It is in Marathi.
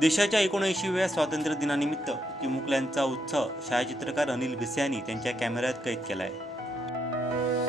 देशाच्या एकोणऐंशीव्या स्वातंत्र्य दिनानिमित्त चिमुकल्यांचा उत्सव छायाचित्रकार अनिल भिसे यांनी त्यांच्या कॅमेऱ्यात कैद केला आहे